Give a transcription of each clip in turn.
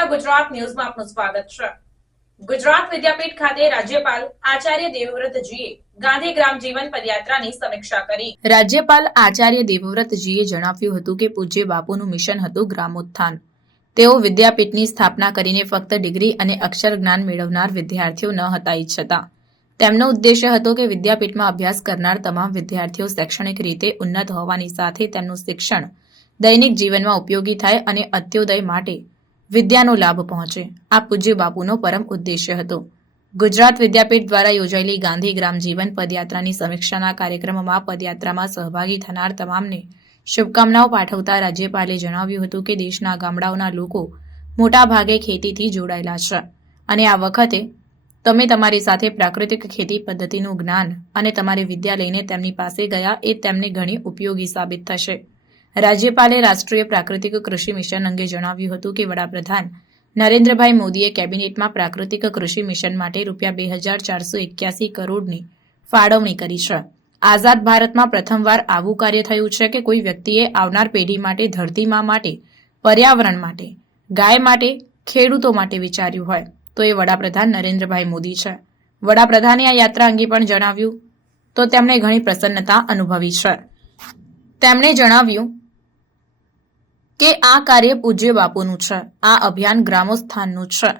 વાર્તા ગુજરાત ન્યૂઝમાં આપનું સ્વાગત છે। ગુજરાત વિદ્યાપીઠ ખાતે રાજ્યપાલ આચાર્ય દેવવ્રતજીએ ગાંધીગ્રામ જીવન પદયાત્રાની સમીક્ષા કરી। રાજ્યપાલ આચાર્ય દેવવ્રતજીએ જણાવ્યું હતું કે પૂજ્ય બાપુનું મિશન હતું ગ્રામોત્થાન। તેઓ વિદ્યાપીઠની સ્થાપના કરીને ફક્ત ડિગ્રી અને અક્ષર જ્ઞાન મેળવનાર વિદ્યાર્થીઓ ન હતા ઈચ્છતા। તેમનો ઉદ્દેશ્ય હતો કે વિદ્યાપીઠમાં અભ્યાસ કરનાર તમામ વિદ્યાર્થીઓ શૈક્ષણિક રીતે ઉન્નત હોવાની સાથે તેમનું શિક્ષણ દૈનિક જીવનમાં ઉપયોગી થાય અને અંત્યોદય માટે વિદ્યાનો લાભ પહોંચે। આ પૂજ્ય બાપુનો પરમ ઉદ્દેશ્ય હતો। ગુજરાત વિદ્યાપીઠ દ્વારા યોજાયેલી ગાંધીગ્રામ જીવન પદયાત્રાની સમીક્ષાના કાર્યક્રમમાં પદયાત્રામાં સહભાગી થનાર તમામને શુભકામનાઓ પાઠવતા રાજ્યપાલે જણાવ્યું હતું કે દેશના ગામડાઓના લોકો મોટાભાગે ખેતીથી જોડાયેલા છે અને આ વખતે તમે તમારી સાથે પ્રાકૃતિક ખેતી પદ્ધતિનું જ્ઞાન અને તમારી વિદ્યા લઈને તેમની પાસે ગયા એ તેમને ઘણી ઉપયોગી સાબિત થશે। રાજ્યપાલે રાષ્ટ્રીય પ્રાકૃતિક કૃષિ મિશન અંગે જણાવ્યું હતું કે વડાપ્રધાન નરેન્દ્રભાઈ મોદીએ કેબિનેટમાં પ્રાકૃતિક કૃષિ મિશન માટે ₹2481 કરોડની ફાળવણી કરી છે। આઝાદ ભારતમાં પ્રથમવાર આવું કાર્ય થયું છે કે કોઈ વ્યક્તિએ આવનાર પેઢી માટે, ધરતીમા માટે, પર્યાવરણ માટે, ગાય માટે, ખેડૂતો માટે વિચાર્યું હોય તો એ વડાપ્રધાન નરેન્દ્રભાઈ મોદી છે। વડાપ્રધાને આ યાત્રા અંગે પણ જણાવ્યું તો તેમણે ઘણી પ્રસન્નતા અનુભવી છે। તેમણે જણાવ્યું કે આ કાર્ય પૂજ્ય બાપુનું છે, આ અભિયાન ગ્રામોત્થાનનું છે,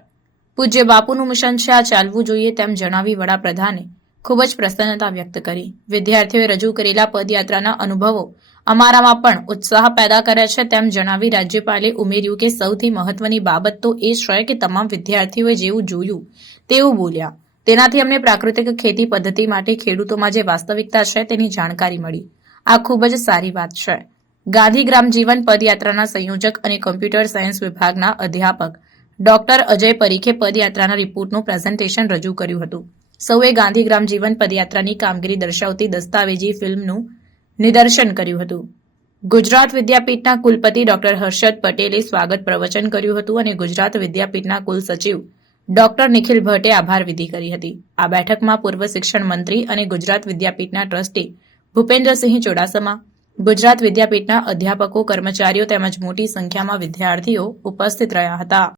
પૂજ્ય બાપુનું મિશન છે, આ ચાલવું જોઈએ તેમ જણાવી વડાપ્રધાને ખૂબ જ પ્રસન્નતા વ્યક્ત કરી। વિદ્યાર્થીઓએ રજૂ કરેલા પદયાત્રાના અનુભવો અમારામાં પણ ઉત્સાહ પેદા કરે છે તેમ જણાવી રાજ્યપાલે ઉમેર્યું કે સૌથી મહત્વની બાબત તો એ છે કે તમામ વિદ્યાર્થીઓએ જેવું જોયું તેવું બોલ્યા। તેનાથી અમને પ્રાકૃતિક ખેતી પદ્ધતિ માટે ખેડૂતોમાં જે વાસ્તવિકતા છે તેની જાણકારી મળી। આ ખૂબ જ સારી વાત છે। ગાંધીગ્રામ જીવન પદયાત્રાના સંયોજક અને કોમ્પ્યુટર સાયન્સ વિભાગના અધ્યાપક ડોક્ટર અજય પરીખે પદયાત્રાના રિપોર્ટનું પ્રેઝન્ટેશન રજૂ કર્યું હતું। સૌએ ગાંધીગ્રામ જીવન પદયાત્રાની કામગીરી દર્શાવતી દસ્તાવેજી ફિલ્મનું નિદર્શન કર્યું હતું। ગુજરાત વિદ્યાપીઠના કુલપતિ ડોક્ટર હર્ષદ પટેલે સ્વાગત પ્રવચન કર્યું હતું અને ગુજરાત વિદ્યાપીઠના કુલસચિવ ડોક્ટર નિખિલ ભટ્ટે આભાર વિધિ કરી હતી। આ બેઠકમાં પૂર્વ શિક્ષણ મંત્રી અને ગુજરાત વિદ્યાપીઠના ટ્રસ્ટી ભૂપેન્દ્રસિંહ ચુડાસમા, ગુજરાત વિદ્યાપીઠના અધ્યાપકો, કર્મચારીઓ તેમજ મોટી સંખ્યામાં વિદ્યાર્થીઓ ઉપસ્થિત રહ્યા હતા।